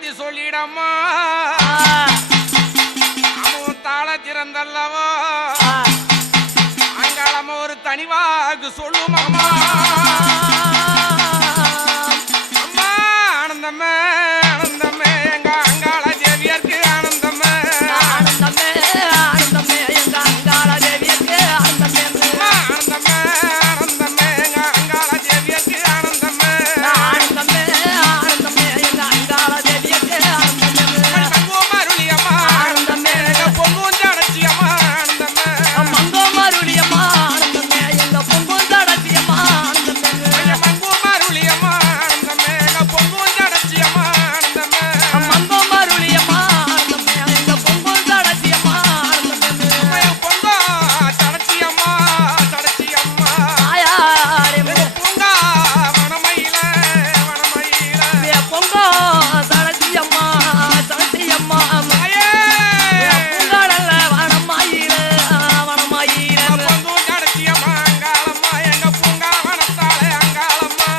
பதி சொல்லிடம்மா அவன் தாள திறந்தல்லவோ அங்காளம்மா ஒரு தனிவாக்கு சொல்லும் அம்மா அம்மா ஆனந்தம்மே ஆனந்தம்மே எங்க அங்காள தேவியருக்கு ஆனந்தம்மே ஆனந்தமே ஆனந்தமே எங்க அங்காள தேவியருக்கு ஆனந்தமே ஆனந்தம்மே ஆனந்தம்மே எங்க அங்காள தேவியருக்கு ஆனந்தம்மே ஆனந்தமே ஆனந்தமே எங்க அங்காள தேவியருக்கு ஆனந்தமே மங்குமருளியம்மா ஆனந்தம்மே எங்க பொங்குஞ்சடச்சியம்மா ஆனந்தம்மே மங்கோமருளியம்மா ஆனந்தமே எங்க பொங்குஞ்சடச்சியம்மா ஆனந்தமே மங்குமருளியம்மா ஆனந்தம்மே எங்க பொங்குஞ்சடச்சியம்மா ஆனந்தம்மே மங்கோமருளியம்மா ஆனந்தமே எங்க பொங்குஞ்சடச்சியம்மா ஆனந்தமே பொங்கா சடச்சியம்மா சடச்சியம்மா ஆயாரே பொங்கா வனமயில வனமயில பொங்கோ சடச்சியம்மா சடச்சியம்மா ஐயே பொங்கடல்ல வனமாயிர வனமாயிர பொங்குஞ்சடச்சியம்மா அங்காளம்மா எங்க பொங்கா வனத்தாளே அங்காளம்மா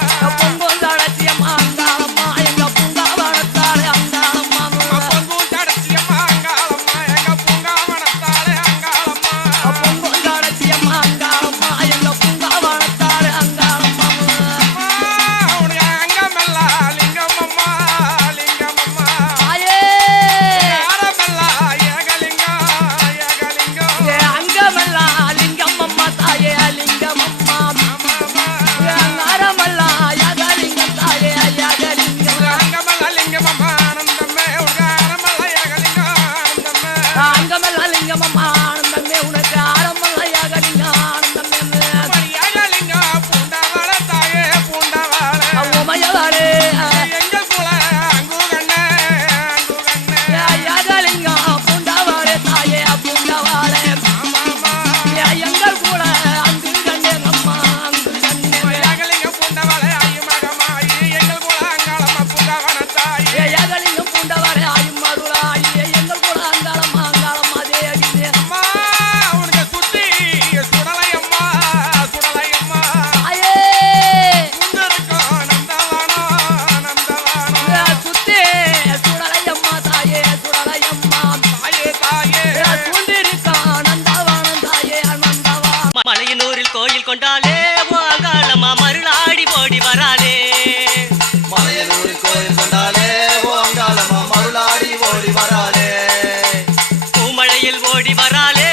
பொங்கோ சடச்சியம்மா அங்காளம்மா எங்க பொங்காவனத்தாளே அங்காளம்மா பொங்குஞ்சடச்சியம்மா அங்காளம்மா எங்க பொங்கா வனத்தாளே அங்காளம்மா பொங்கோ சடச்சியம்மா அங்காளம்மா எங்க பொங்காவனத்தாளே அங்காளம்மா உனக்கு அங்கமெல்லாம் லிங்கமம்மா லிங்கமம்மா ஆயே யாரமெல்லாம் ஏகலிங்கம் ஏகலிங்கம் அங்கமெல்லாம் லிங்கம்மம்மா தாயே லிங்கமம்மா ஆமாம்மா நரமெல்லாம் யகலிங்கம் தாயே யகலிங்கம் அங்கமெல்லாம் லிங்கமம்மா ஆனந்தமே உனக்கு அறமெல்லாம் ஏகலிங்கம் ஆனந்தமே அங்கமெல்லாம் லிங்கமம்மா ஆனந்தமே உனக்கு ஆரமெல்லாம் யகலிங்கம் ஆனந்தமே ஏகலிங்கம் பூண்டவாள தாயே பூண்டவாள உமையவரே எங்கள் குல அங்குகண்ணே அங்குகண்ணே யகலிங்கம் பூண்டவாரே தாயே பூண்டவாரே ஆமாம்மா எங்கள் கூட அங்கு கண்டே அம்மா அங்கு கண்டே ஏகலிங்கம் பூண்டவாள ஐயமகமாயி எங்கள் குல அங்காளம்மா பூண்டவனத்தாயி யகலிங்கம் பூண்டவாரே ஆயும் மருளாயி எங்கள் கூட அங்காளம்மா அங்காளம்மா தேவி அம்மா உனக்கு சுத்தி சுடலையம்மா சுடலையம்மா ஆயே முந்திருக்கும் நந்தவானம் நந்தவானம் சுத்தே சுடலையம்மா தாயே சுடலையம்மா தாயே தாயே சுந்திரிக்கா நந்தவானம் தாயே நந்தவா மலையனூரில் கோயில் கொண்டாலே அங்காளம்மா மருளாடி ஓடி வராளே மலையனூரில் கோயில் கொண்டாலே ஓ அங்காளம்மா மருளாடி ஓடி வராளே பூமழையில் ஓடி வராளே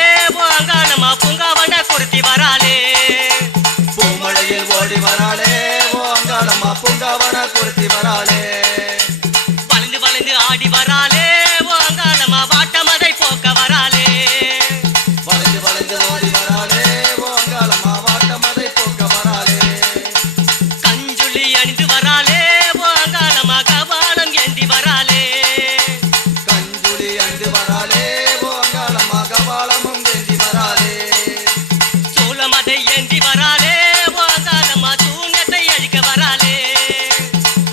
அங்காளம்மா பூங்காவன குருத்தி வராளே பூமழையில் ஓடி வராளே ஓ அங்காளம்மா பூங்காவன குருத்தி வராளே வளைந்து வளைந்து ஆடி வராளே அங்காளம்மா வாட்டமதை போக்க வராளே வளைந்து வளைந்து ஓடி வராளே ஓ அங்காளம்மா வாட்டமதை போக்க வராளே கஞ்சுளி அணிந்து வராளே அங்காளம்மா கபாலம் ஏந்தி வராளே கஞ்சுளி அண்டு வராளே ஓ அங்காளம்மா கபாலமும் ஏந்தி வராளே சூளமதை ஏந்தி வராளே அங்காளம்மா சூன்யத்தை அழிக்க வராளே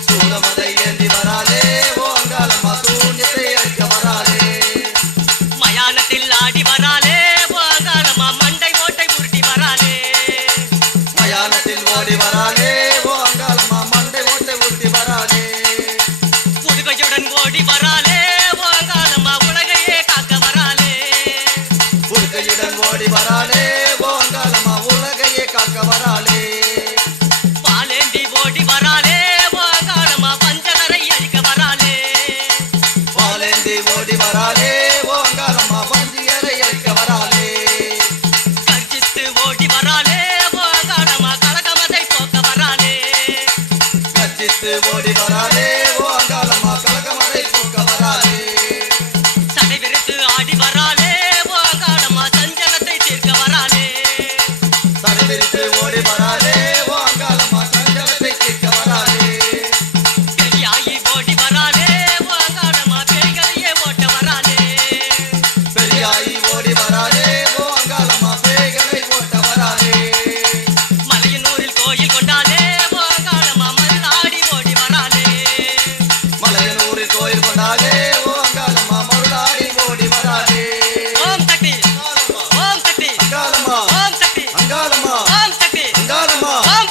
சூலமதை ஏந்தி வராளே ஓ அங்காளம்மா சூன்யத்தை அழிக்க வராளே மயானத்தில் ஆடி வராளே அங்காளம்மா மண்டை ஓட்டை உருட்டி வராளே மயானத்தில் ஓடி வராளே ஓ அங்காளம்மா மண்டை ஓட்டை ஊட்டி வராளே புதுகையுடன் ஓடி வராளே அங்காளம்மா உலகையே காக்க வராளே உடுக்கையுடன் ஓடி வராளே ஓ அங்காளம்மா உலகையே காக்க வராளே பாலேந்தி ஓடி வராளே அங்காளம்மா பஞ்சகரை அழிக்க வராளே பாலேந்தி ஓடி வராளே ஓ அங்காளம்மா பஞ்சியரை அழிக்க வராளே கர்ஜித்து ஓடி வராளே அங்காளம்மா கலகமதை போக்க வராளே கர்ஜித்து ஓடி வராளே ஓ அங்காளம்மா கலகமதை போக்க வராளே சடை விரித்து ஆடி வராளே அங்காளம்மா சஞ்சலத்தை தீர்க்க வராளே தடைவிரித்து ஓடி வராளே ஓ அங்காளம்மா சஞ்சலத்தை தீர்க்க வராளே பெரியாயி ஓடி வராளே அங்காளம்மா பேய்களையே ஓட்ட வராளே பெரியாயி ஓடி வராளே ஓ அங்காளம்மா பேய்களை ஓட்ட வராளே மலையனூரில் கோயில் கொண்டாலே அங்காளம்மா மருளாடி ஓடி வராளே மலையனூரில் கோயில் கொண்டாலே ஓ அங்காளம்மா மருளாடி ஓடி வராளே ஓம் சக்தி ஓம் சக்தி அங்காளம்மா ஓம் சக்தி அங்காளம்மா ஓம் சக்தி அங்காளம்மா ஓம்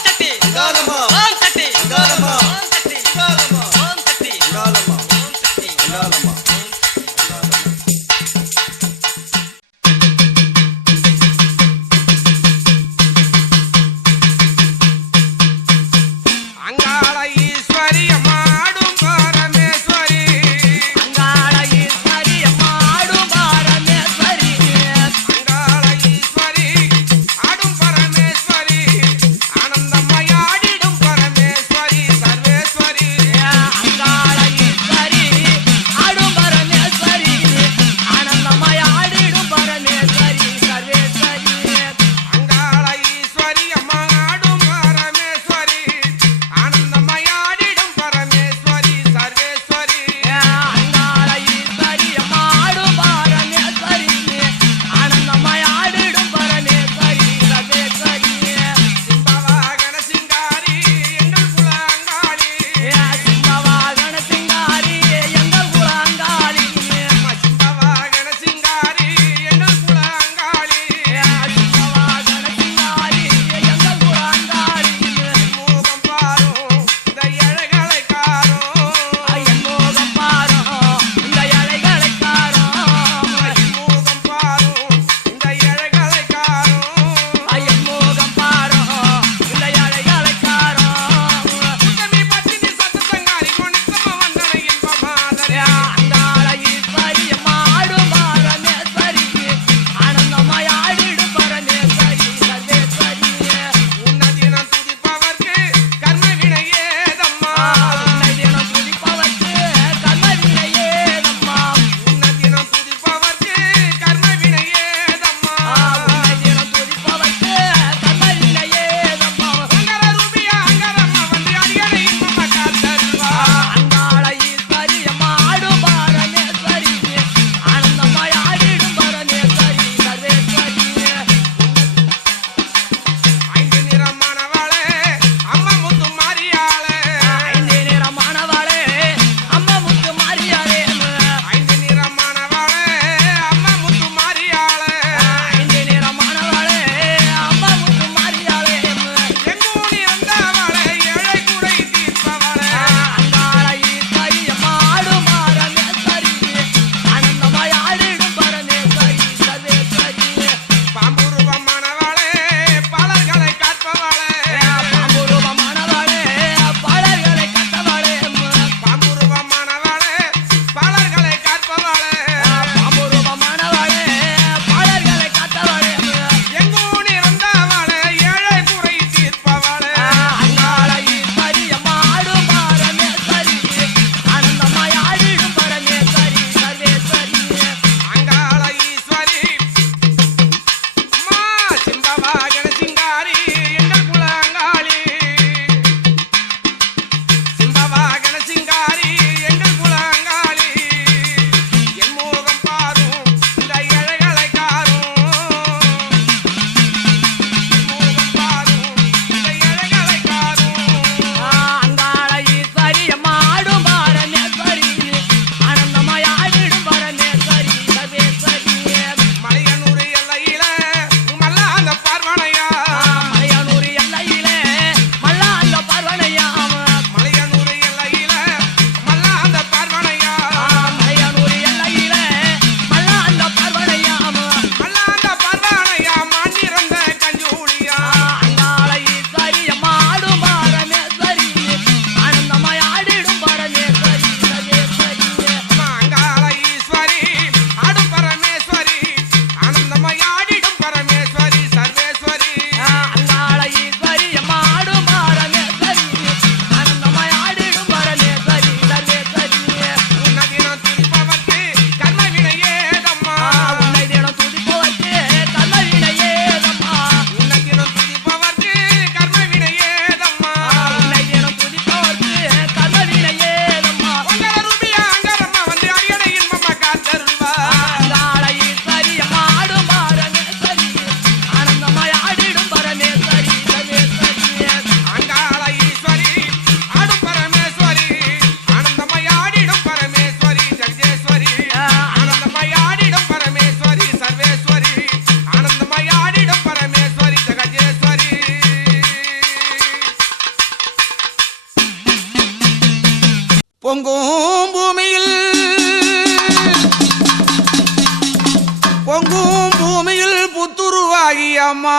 பொங்கும் பூமியில் புத்துருவாகி அம்மா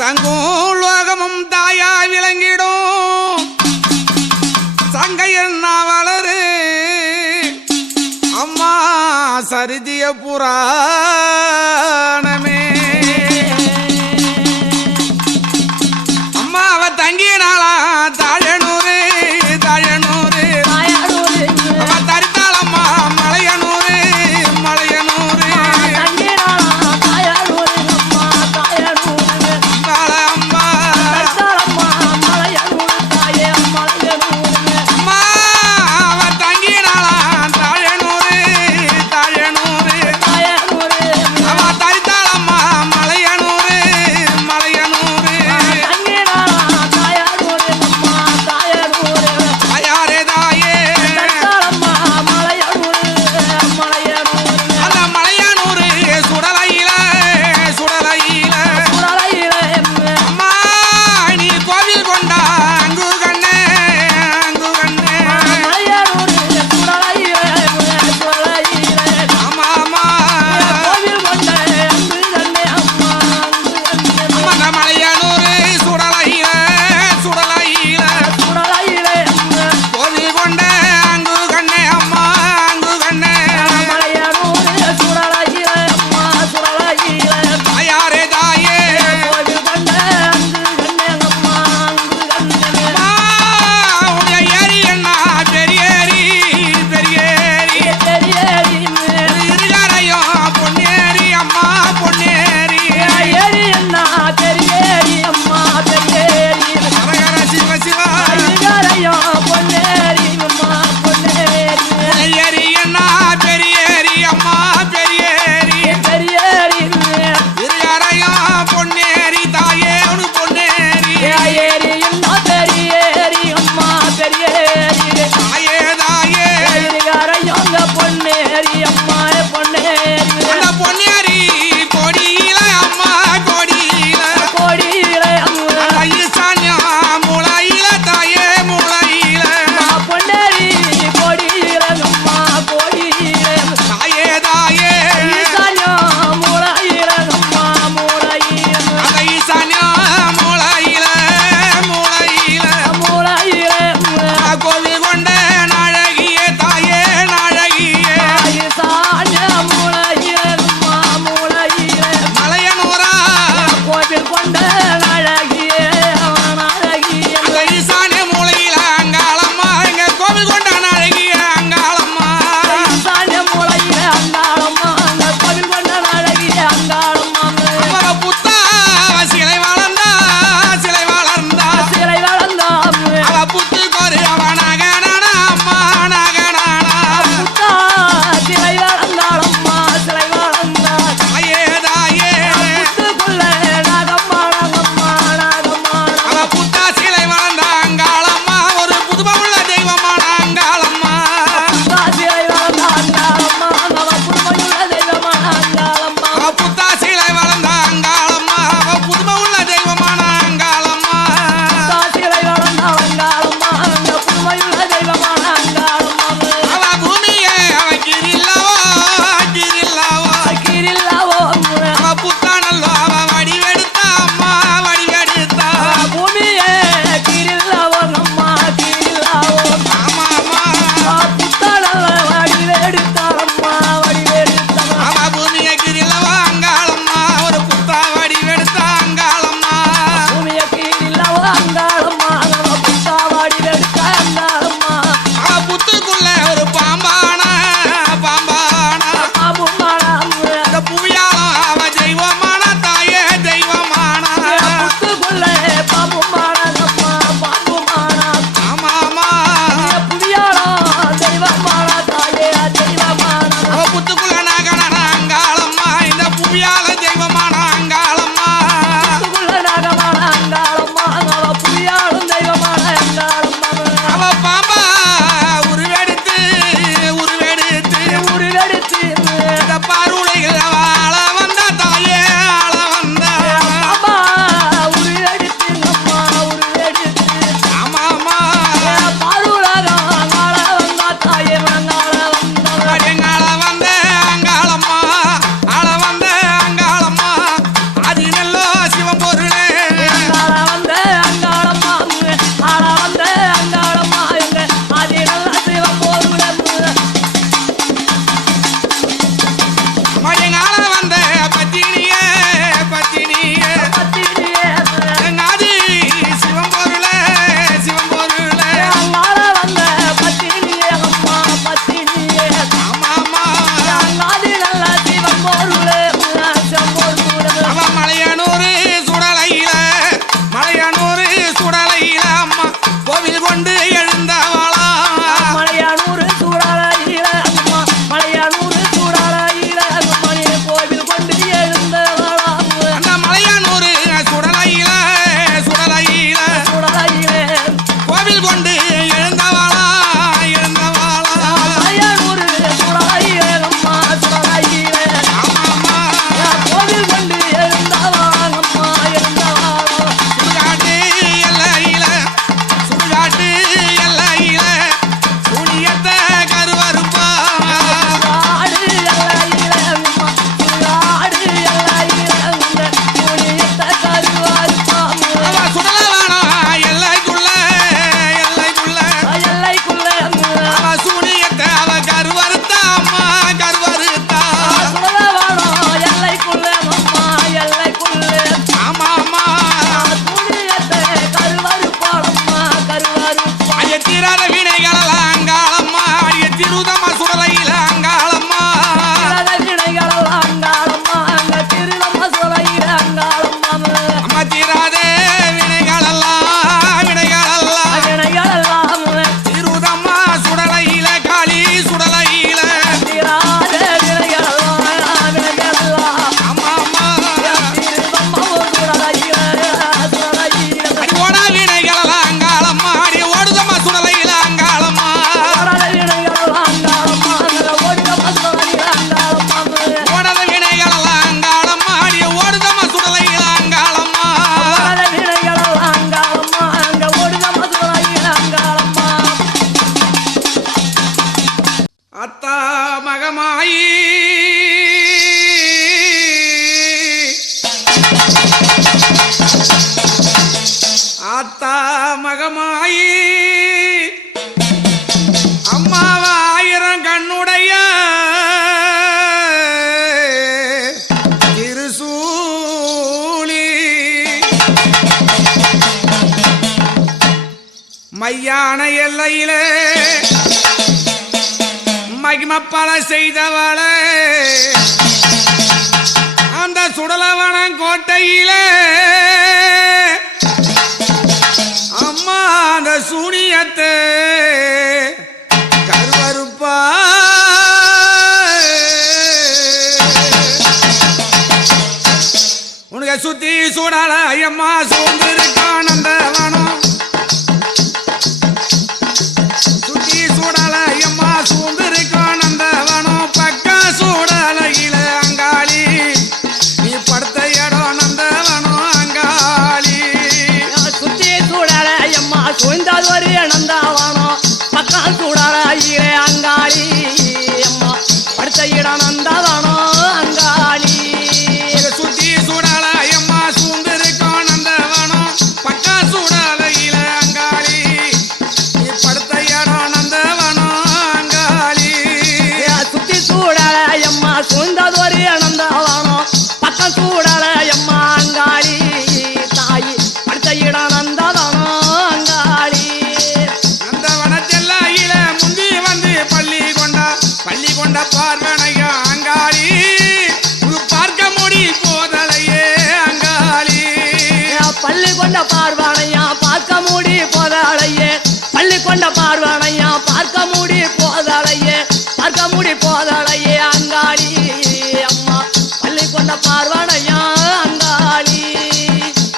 தங்கும் லோகமும் தாயா விளங்கிடும் சங்கையன் வளரு அம்மா சரிதிய புராணமே அம்மா அவ தங்கினாளா தாழனூரு தாழனூரு அவ தரித்தாளம்மா மலையனூரு மலையனூரு அம்மா அம்மா அவ தங்கினாளா தாழனூரு தாழனூரு ஆத்தா மகமாயி அம்மாவா 1000 கண்ணுடைய திருசூலி மையான எல்லையிலே மகிமப்பல செய்தவளே அந்த சுடலவன கோட்டையிலே அம்மா அந்த சூனியத்தை கருவறுப்பா உனக்கு சுத்தி சூடால அம்மா சூழ்ந்திருக்கான் அந்த வனம் சுத்தி சூடால அம்மா சூழ்ந்திருக்கான் அந்த வனம் பக்கா சூடாலையில அங்காளி நீ படுத்த இடம் நந்தவனம் அங்காளி சுத்தி சூடால அம்மா சூழ்ந்தால் ஒரு நந்தாவானோ பக்கம் சூடால ஈரே அங்காளி அம்மா படுத்த இடம் நந்தாவானோ அங்காளி சுத்தி சூடால அம்மா சூழ்ந்திருக்கான் நந்தவனம் பக்கா சூடாலையில அங்காளி நீ படுத்த இடம் நந்தவனம் அங்காளி சுத்தி சூடால அம்மா சூழ்ந்தால் ஒரு நந்தாவானோ பக்கம் சூடால அம்மா அங்காளி தாயி படுத்த இடம் நந்தாவானோ அங்காளி நந்தவனத்தெல்லையில முந்தி வந்து பள்ளி கொண்ட பார்வனையா அங்காளி இது பார்க்க முடி போதலையே அங்காளி பள்ளி கொண்ட பார்வானையா பார்க்க மூடி போதாளையே பள்ளி கொண்ட பார்வானையா பார்க்க மூடி போதாளையே அங்காளி அம்மா பள்ளி கொண்ட பார்வானையா அங்காளி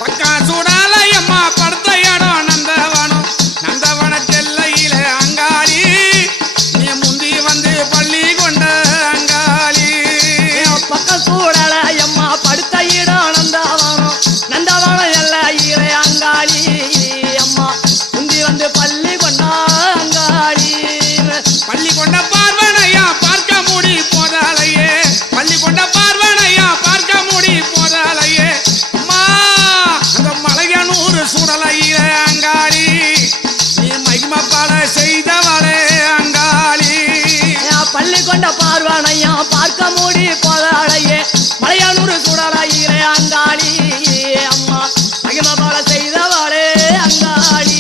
பக்கா சூடால அம்மா படுத்த இடம் நந்தவனத்தெல்லையில அங்காளி நீ முந்தி வந்து பள்ளி கொண்ட அங்காளி பக்கம் சூடல அம்மா படுத்த இடம் நந்தவனம் எல்லாம் ஈரே அங்காளி அம்மா முந்தி வந்து பள்ளி கொண்டா அங்காளி பள்ளி கொண்ட பார்வனையா பார்க்க முடி போதாலையே பள்ளி கொண்ட பார்வனையா பார்க்க முடி போதாலையே அம்மா அந்த மலையனூர் சுடலையில அங்காளி நீ மகிமப்பல செய்தவளே அங்காளி பள்ளி கொண்ட பார்வானையா பார்க்க மூடி போதாளையே மலையானூர் சுடலையிலே அங்காளி அம்மா மகிமபால செய்தவாளே அங்காளி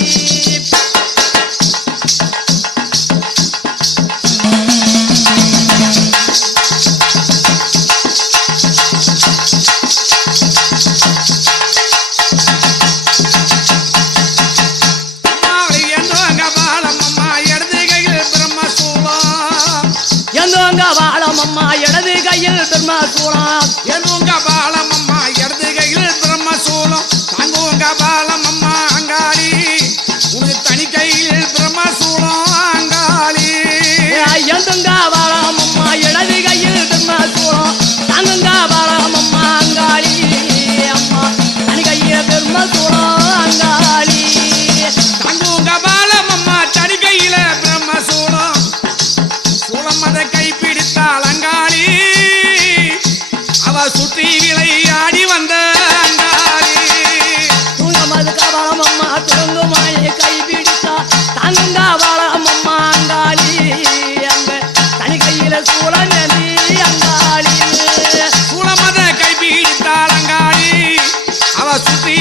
எந்தோங்க வாழம் அம்மா இடது கையில் பிரம்மசூலம் எதுங்க பாலம் அம்மா இடது கையில் பிரம்மசூலம் தாங்குங்க பாலம் அம்மா அங்காளி உனக்கு தனி கையில் பிரம்மசூலம் அங்காளி எந்தோங்க வாழம் அம்மா இடது கையில் பிரம்மசூலம் தாங்குங்க வாழம் அம்மா அங்காளி அம்மா தனி கையில் பிரம்மசூலம் அங்காளி தாங்குங்க பாலம் அம்மா தனி கையில பிரம்மசூலம் சூலம் அதை கைப்பிடித்தாள் அங்காளி அவ சுற்றி விளையாடி வந்த அங்காளி தூங்கமது கபாலம் அம்மா துறங்குமாயை கைப்பிடித்தா தாங்குங்க வாழம் அம்மா அங்காளி அங்க தனி கையில சூழல் அங்காளி சூலம் அதை கைப்பிடித்தாள் அங்காளி அவ சுற்றி